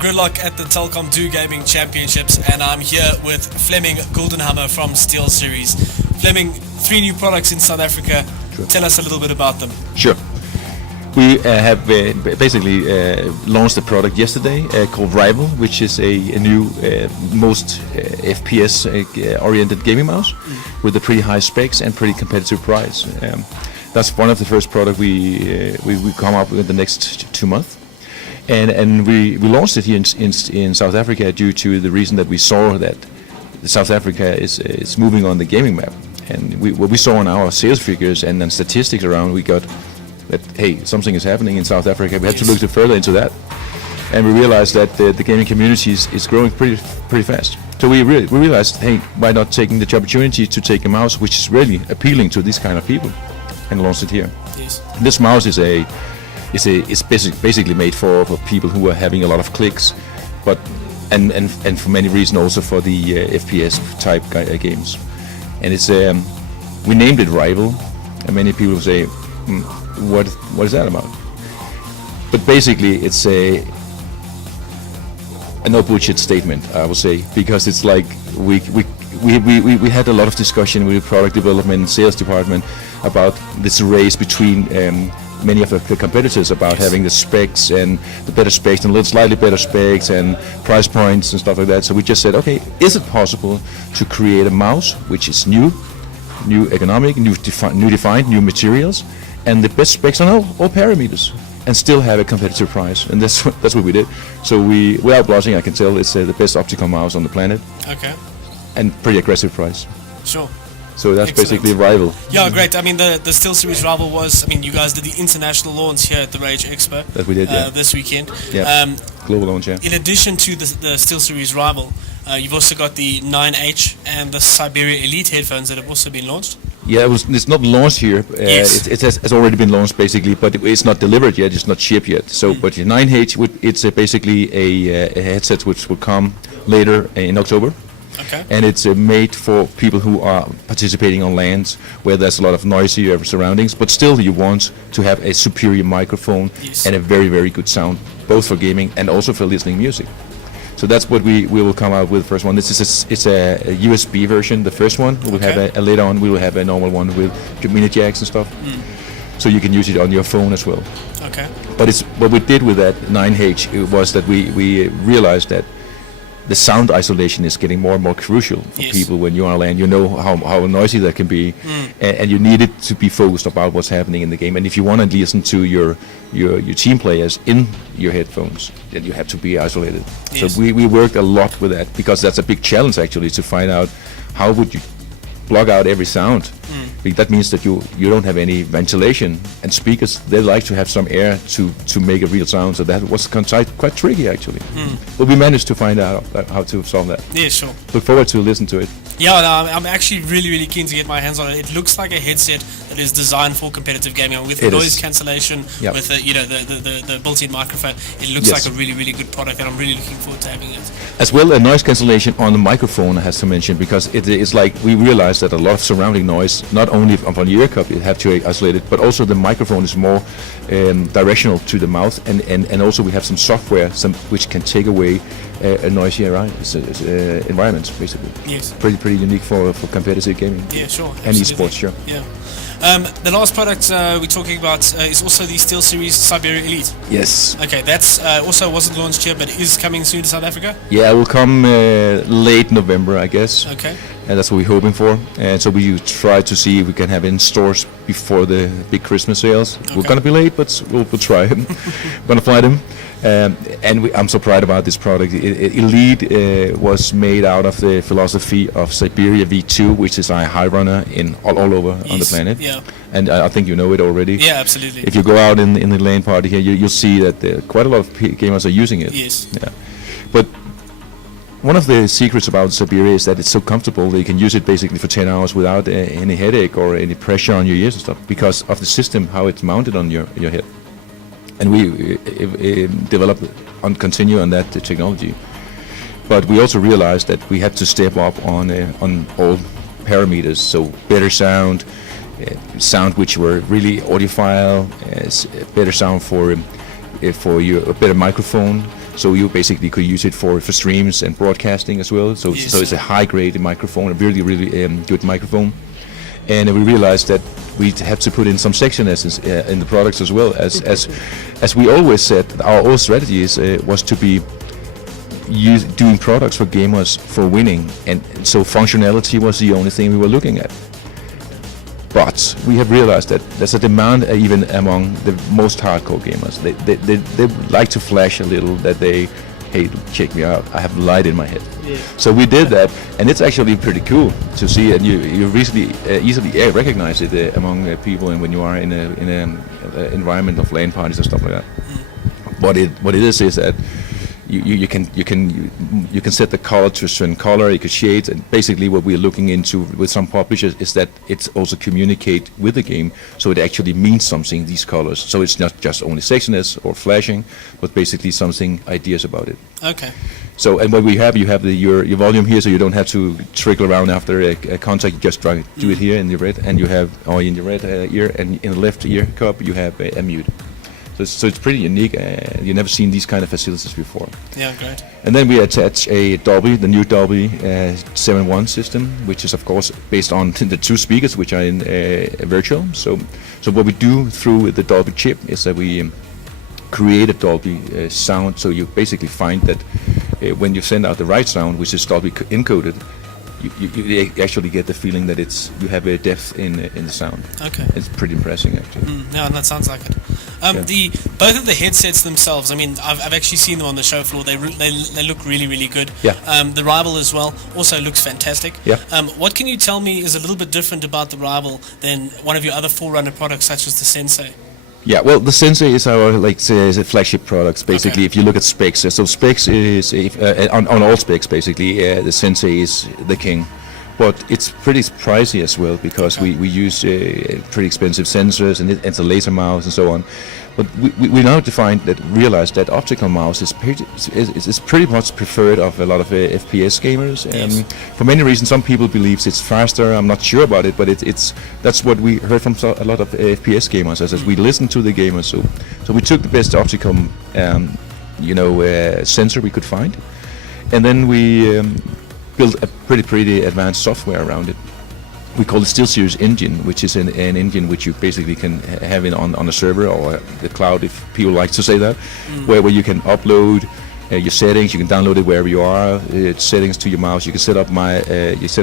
Gridlock at the Telkom 2 Gaming Championships, and I'm here with Flemming Gyldenhammer from Steelseries. Flemming, 3 new products in South Africa. Sure. Tell us a little bit about them. Sure. We have basically launched a product yesterday called Rival, which is a new, most FPS-oriented gaming mouse with a pretty high specs and pretty competitive price. That's one of the first products we come up with in the next 2 months. And we launched it here in South Africa due to the reason that we saw that South Africa is moving on the gaming map. And what we saw in our sales figures and then statistics around, we got that, hey, something is happening in South Africa. We had to look further into that. And we realized that the gaming community is growing pretty fast. So we realized, hey, why not taking the opportunity to take a mouse which is really appealing to this kind of people and launch it here. Yes. This mouse is basically made for people who are having a lot of clicks, but and for many reasons also for the FPS type games. And it's we named it Rival, and many people say, what is that about? But basically it's a no bullshit statement, I would say, because it's like we had a lot of discussion with the product development and sales department about this race between many of the competitors about having the specs and the better specs and slightly better specs and price points and stuff like that. So we just said, okay, is it possible to create a mouse which is new economic, new defined, new materials, and the best specs on all parameters, and still have a competitive price? And that's what we did. So we, without blushing, I can tell it's the best optical mouse on the planet. Okay. And pretty aggressive price. Sure. So that's Excellent. basically Rival. Yeah, great. I mean, the Steelseries Rival was, I mean, you guys did the international launch here at the Rage Expo. That we did, yeah. This weekend. Yeah. Global launch, yeah. In addition to the Steelseries Rival, you've also got the 9H and the Siberia Elite headphones that have also been launched. Yeah, it's not launched here. Yes. It's already been launched basically, but it's not delivered yet. It's not shipped yet. So, but the 9H, it's basically a headset which will come later in October. Okay. And it's made for people who are participating on lands where there's a lot of noisy surroundings, but still you want to have a superior microphone and a very, very good sound, both for gaming and also for listening music. So that's what we will come out with. The first one. This is it's a USB version. The first one we will have later on. We will have a normal one with mini jacks and stuff, so you can use it on your phone as well. Okay. But it's what we did with that 9H was that we realized that the sound isolation is getting more and more crucial for people when you're on land. You know how noisy that can be, and you need it to be focused about what's happening in the game. And if you want to listen to your team players in your headphones, then you have to be isolated. Yes. So we worked a lot with that, because that's a big challenge actually, to find out how would you block out every sound. That means that you don't have any ventilation, and speakers, they like to have some air to make a real sound. So that was quite tricky actually. But we managed to find out how to solve that. Yeah, sure. Look forward to listen to it. Yeah, no, I'm actually really keen to get my hands on it. It looks like a headset that is designed for competitive gaming, with the noise cancellation, with the built-in microphone. It looks like a really good product, and I'm really looking forward to having it. As well, a noise cancellation on the microphone has to mention, because it's like we realized that a lot of surrounding noise, not only from the ear cup, you have to isolate it, but also the microphone is more directional to the mouth, and also we have some software which can take away a noisy environment, basically. Yes. Pretty unique for competitive gaming. Yeah, sure. And esports, sure. Yeah. The last product we're talking about is also the Steelseries Siberia Elite. Yes. Okay, that's also wasn't launched here, but is coming soon to South Africa? Yeah, it will come late November, I guess. Okay. And that's what we're hoping for. And so we try to see if we can have it in stores before the big Christmas sales. Okay. We're going to be late, but we'll try. We're going to fly them. I'm so proud about this product. Elite was made out of the philosophy of Siberia V2, which is a high runner all over on the planet. Yeah. And I think you know it already. Yeah, absolutely. If you go out in the LAN party here, you'll see that quite a lot of gamers are using it. Yes. Yeah. But one of the secrets about Siberia is that it's so comfortable that you can use it basically for 10 hours without any headache or any pressure on your ears and stuff, because of the system, how it's mounted on your head. And we developed and continue on that technology. But we also realized that we had to step up on all parameters, so better sound, sound which were really audiophile, better sound for your better microphone, So you basically could use it for streams and broadcasting as well. So it's a high-grade microphone, a really good microphone. And we realized that we had to put in some sectionless in the products as well. As we always said, our old strategy was to be doing products for gamers for winning, and so functionality was the only thing we were looking at. But we have realized that there's a demand even among the most hardcore gamers. They like to flash a little, that hey, check me out, I have light in my head. Yeah. So we did that, and it's actually pretty cool to see, and you easily recognize it among people, and when you are in an environment of LAN parties and stuff like that. What it is that you can set the color to a certain color, you can shade, and basically what we're looking into with some publishers is that it's also communicate with the game, so it actually means something, these colors. So it's not just only sexiness or flashing, but basically something, ideas about it. Okay. So, and what you have your volume here, so you don't have to trickle around after a contact. You just do it here in the red, and you have, or in the red ear, and in the left ear cup you have a mute. So it's pretty unique. You've never seen these kind of facilities before. Yeah, great. And then we attach the new Dolby 7.1 system, which is of course based on the two speakers, which are in virtual. So what we do through the Dolby chip is that we create a Dolby sound. So you basically find that when you send out the right sound, which is Dolby encoded, you actually get the feeling that you have a depth in the sound. Okay. It's pretty impressive actually. No, that sounds like it. Both of the headsets themselves, I mean, I've actually seen them on the show floor. They look really good. Yeah. The Rival as well also looks fantastic. Yeah. What can you tell me is a little bit different about the Rival than one of your other Forerunner products, such as the Sensei? Yeah, well, the Sensei is our flagship products. Basically, if you look at specs, so specs is on all specs basically. The Sensei is the king, but it's pretty pricey as well because we use pretty expensive sensors and it's a laser mouse and so on. But we now realize that optical mouse is pretty much preferred of a lot of FPS gamers. Yes. For many reasons, some people believe it's faster. I'm not sure about it, but that's what we heard from a lot of FPS gamers. As we listened to the gamers, so we took the best optical sensor we could find, and then we built a pretty advanced software around it. We call it Steelseries engine, which is an engine which you basically can have on a server or the cloud, if people like to say that, where you can upload your settings. You can download it wherever you are. Settings to your mouse. You can set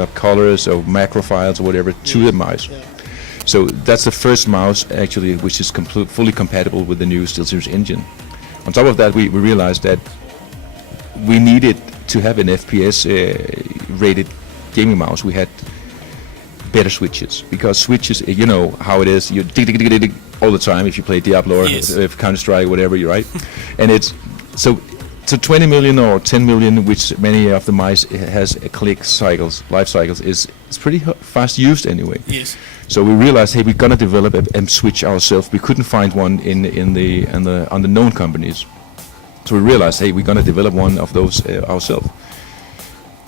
up colors or macro files or whatever to the mouse. Yeah. So that's the first mouse actually, which is fully compatible with the new Steelseries engine. On top of that, we realized that we needed to have an FPS rated gaming mouse. We had better switches, because switches, you know how it is, you dig all the time if you play Diablo or Counter-Strike, whatever, you're right. And it's so 20 million or 10 million, which many of the mice has life cycles is pretty fast used anyway. Yes. So we realized, hey, we're gonna develop a switch ourselves. We couldn't find one on the known companies, so we realized, hey, we're gonna develop one of those ourselves.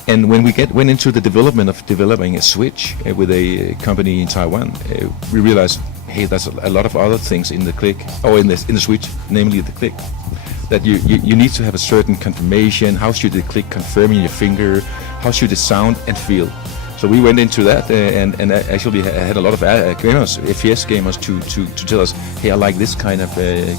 And when we went into the development of developing a switch with a company in Taiwan, we realized, hey, there's a lot of other things in the click, or in the switch, namely the click, that you need to have a certain confirmation. How should the click confirm in your finger? How should it sound and feel? So we went into that and actually had a lot of gamers, FPS gamers, to tell us, hey, I like this kind of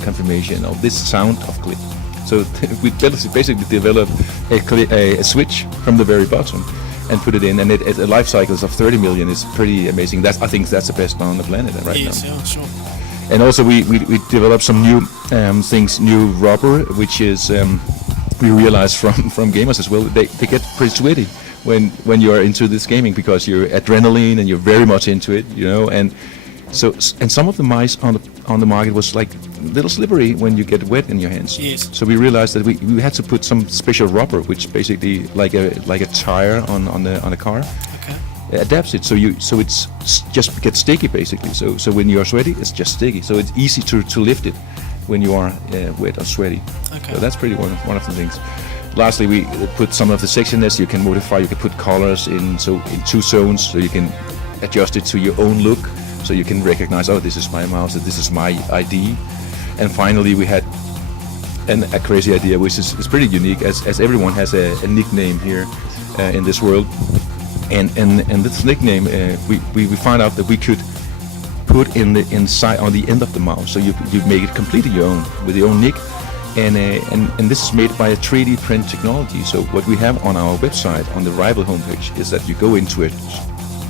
confirmation or this sound of click. So we basically developed a switch from the very bottom and put it in, and a life cycles of 30 million is pretty amazing. I think that's the best on the planet right now. Yes, yeah, sure. And also we developed some new things, new rubber, which is we realized from gamers as well. They get pretty sweaty when you are into this gaming, because you're adrenaline and you're very much into it, you know. And some of the mice on the market was like a little slippery when you get wet in your hands. Yes. So we realized that we had to put some special rubber, which basically like a tire on the car. Okay. Adapts it so it's just gets sticky basically. So when you are sweaty, it's just sticky. So it's easy to lift it when you are wet or sweaty. Okay. So that's pretty one of the things. Lastly, we put some of the sexiness. You can modify. You can put colors in two zones, so you can adjust it to your own look. So you can recognize, oh, this is my mouse, this is my ID. And finally, we had and a crazy idea, which is pretty unique, as everyone has a nickname here in this world. And this nickname, we found out that we could put in the inside on the end of the mouse, so you make it completely your own with your own nick. And this is made by a 3D print technology. So what we have on our website, on the Rival homepage, is that you go into it,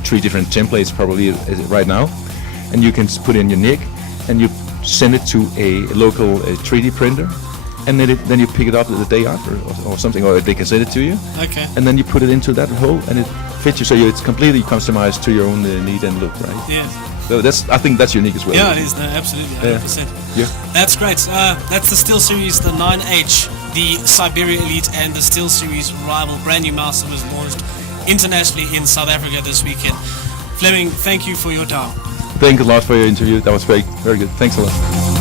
3 different templates probably right now, and you can put in your nick, and you send it to a local 3D printer, and then you pick it up the day after or something, or they can send it to you. Okay. And then you put it into that hole, and it fits you, so it's completely customized to your own need and look, right? Yeah. So I think that's unique as well. Yeah, it is. No, absolutely, 100%. Yeah. That's great. That's the SteelSeries, the 9H, the Siberia Elite, and the SteelSeries Rival, brand new mouse that was launched internationally in South Africa this weekend. Flemming, thank you for your time. Thank you a lot for your interview. That was very, very good. Thanks a lot.